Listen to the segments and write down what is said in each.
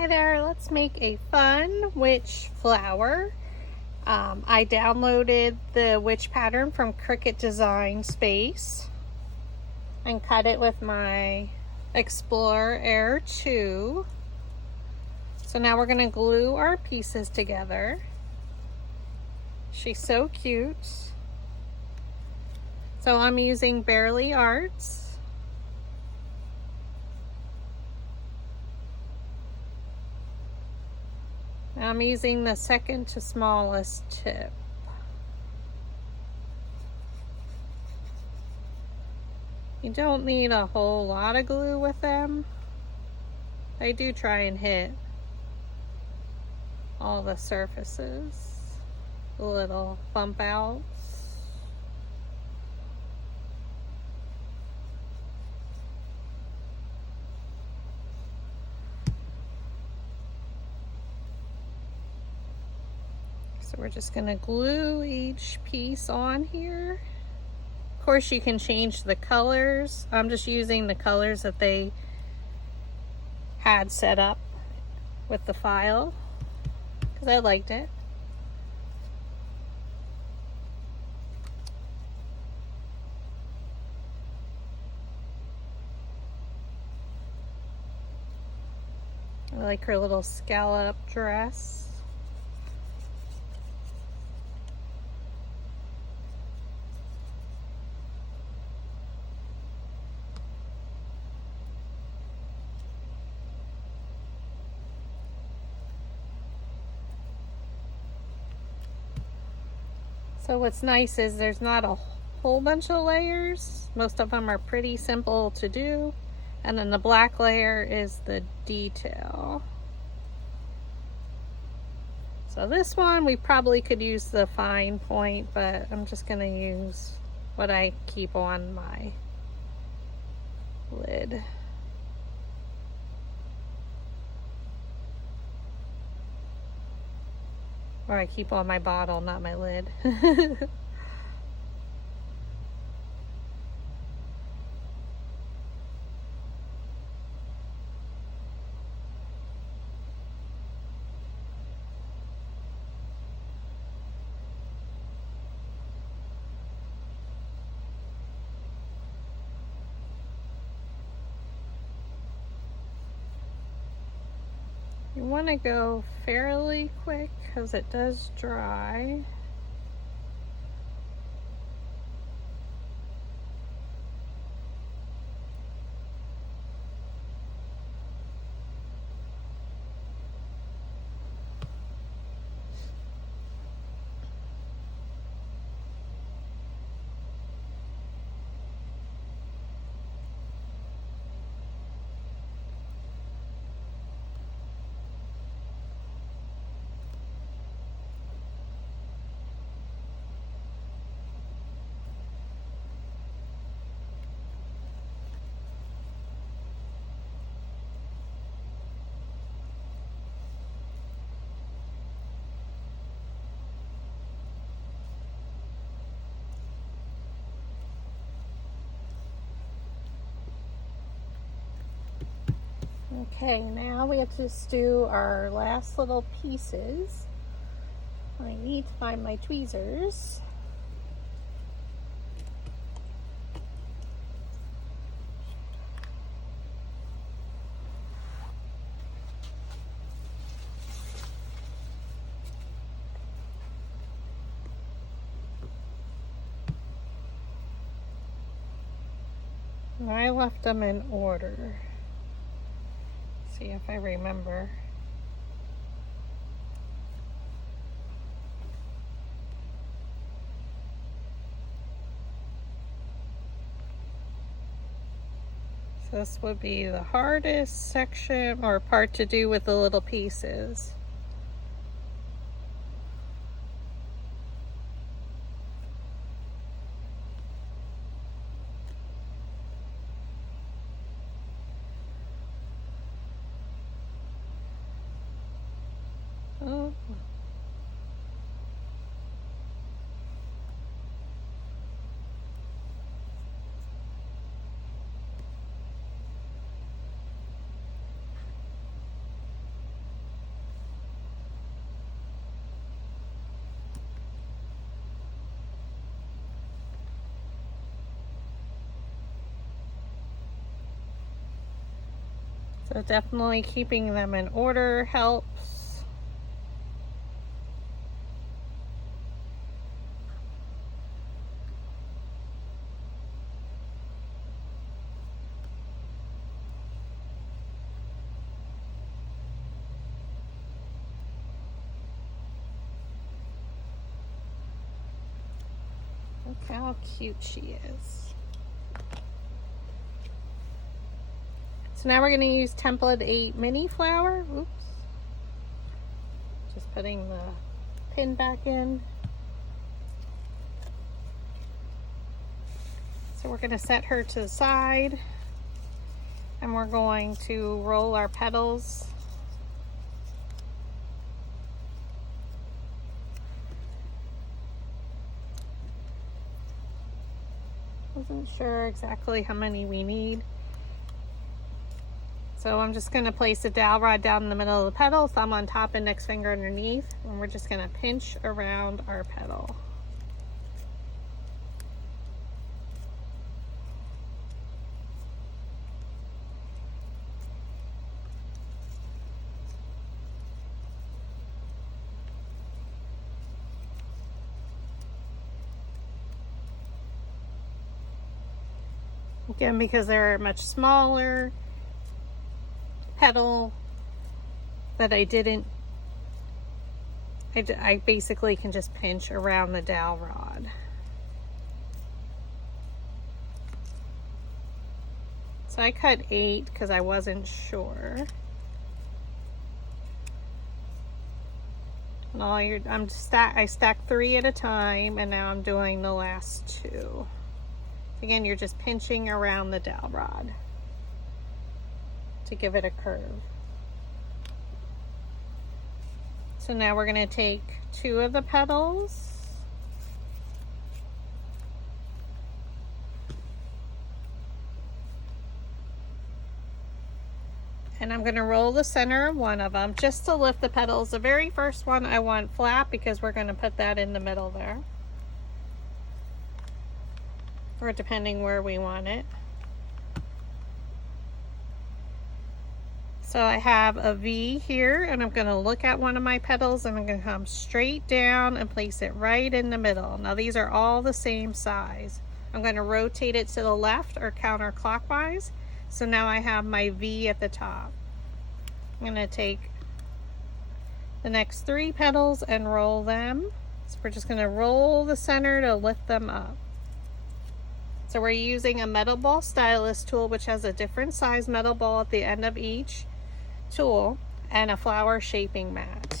Hi there, let's make a fun witch flower. I downloaded the witch pattern from Cricut Design Space and cut it with my Explorer Air 2. So now we're going to glue our pieces together. She's so cute. So I'm using Barely Arts. I'm using the second to smallest tip. You don't need a whole lot of glue with them. I do try and hit all the surfaces, the little bump outs. So we're just going to glue each piece on here. Of course, you can change the colors. I'm just using the colors that they had set up with the file because I liked it. I like her little scallop dress. So what's nice is there's not a whole bunch of layers. Most of them are pretty simple to do. And then the black layer is the detail. So this one, we probably could use the fine point, but I'm just gonna use what I keep on my lid. Or I keep on my bottle, not my lid. You want to go fairly quick because it does dry. Okay, now we have to just do our last little pieces. I need to find my tweezers. I left them in order. See if I remember. So this would be the hardest section or part to do with the little pieces. Oh. So definitely keeping them in order helps. Look how cute she is. So now we're going to use Template 8 mini flower. Oops. Just putting the pin back in. So we're going to set her to the side, and we're going to roll our petals. Wasn't sure exactly how many we need. So I'm just going to place the dowel rod down in the middle of the petal, thumb on top, index finger underneath, and we're just going to pinch around our petal. Again, because they're much smaller petal that I basically can just pinch around the dowel rod. So I cut 8 because I wasn't sure. And I stacked 3 at a time, and now I'm doing the last 2. Again, you're just pinching around the dowel rod to give it a curve. So now we're going to take 2 of the petals and I'm going to roll the center of one of them just to lift the petals. The very first one I want flat because we're going to put that in the middle there, or depending where we want it. So I have a V here, and I'm going to look at one of my petals, and I'm going to come straight down and place it right in the middle. Now these are all the same size. I'm going to rotate it to the left or counterclockwise. So now I have my V at the top. I'm going to take the next 3 petals and roll them. So we're just going to roll the center to lift them up. So we're using a metal ball stylus tool, which has a different size metal ball at the end of each tool, and a flower shaping mat.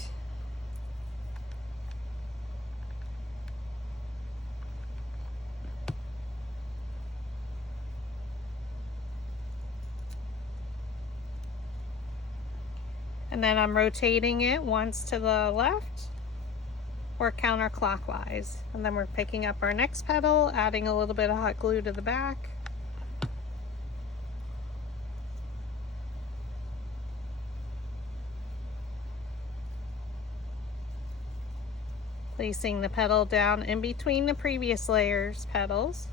And then I'm rotating it once to the left or counterclockwise. And then we're picking up our next petal, adding a little bit of hot glue to the back. Placing the petal down in between the previous layer's petals.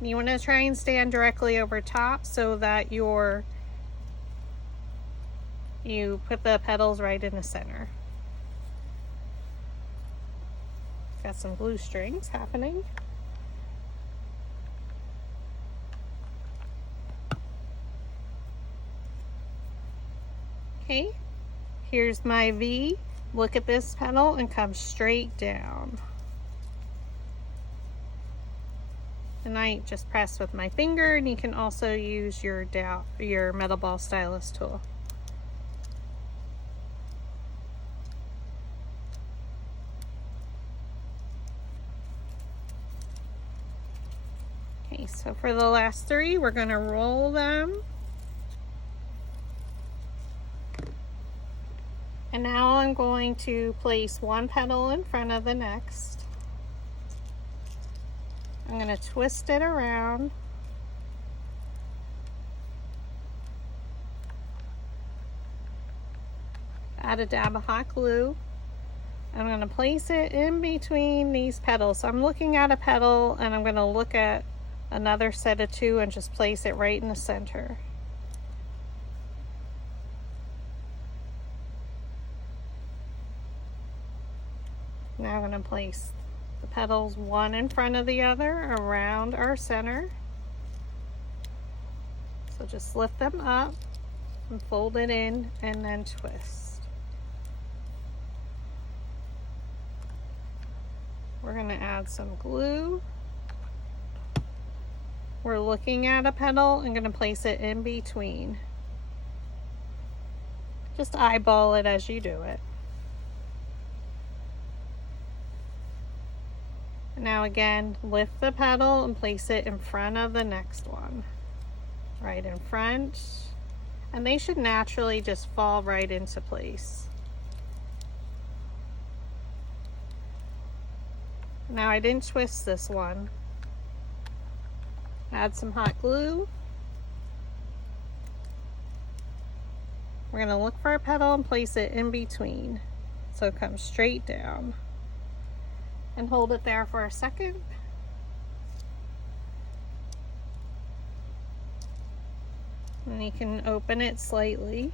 You want to try and stand directly over top so that you put the petals right in the center. Got some blue strings happening. Okay, here's my V. Look at this petal and come straight down. And I just press with my finger, and you can also use your metal ball stylus tool. Okay, so for the last 3, we're going to roll them. And now I'm going to place one petal in front of the next. I'm going to twist it around. Add a dab of hot glue. I'm going to place it in between these petals. So I'm looking at a petal, and I'm going to look at another set of 2 and just place it right in the center. Now I'm going to place the petals one in front of the other around our center. So just lift them up and fold it in and then twist. We're going to add some glue. We're looking at a petal and going to place it in between. Just eyeball it as you do it. Now again, lift the petal and place it in front of the next one. Right in front. And they should naturally just fall right into place. Now I didn't twist this one. Add some hot glue. We're going to look for a petal and place it in between. So it comes straight down. And hold it there for a second. And you can open it slightly.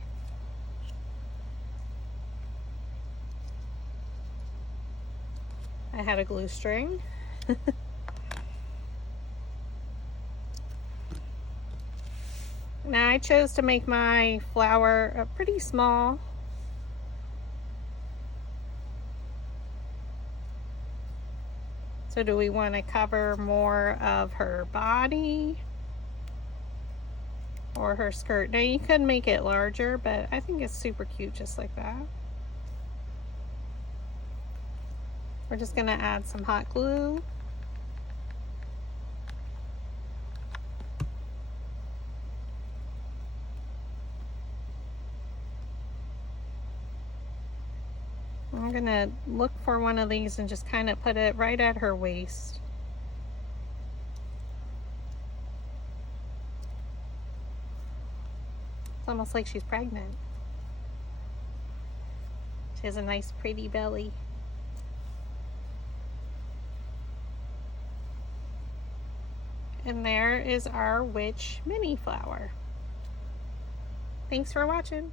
I had a glue string. Now I chose to make my flower pretty small. So do we want to cover more of her body or her skirt? Now you could make it larger, but I think it's super cute just like that. We're just going to add some hot glue. I'm going to look for one of these and just kind of put it right at her waist. It's almost like she's pregnant. She has a nice pretty belly. And there is our witch mini flower. Thanks for watching.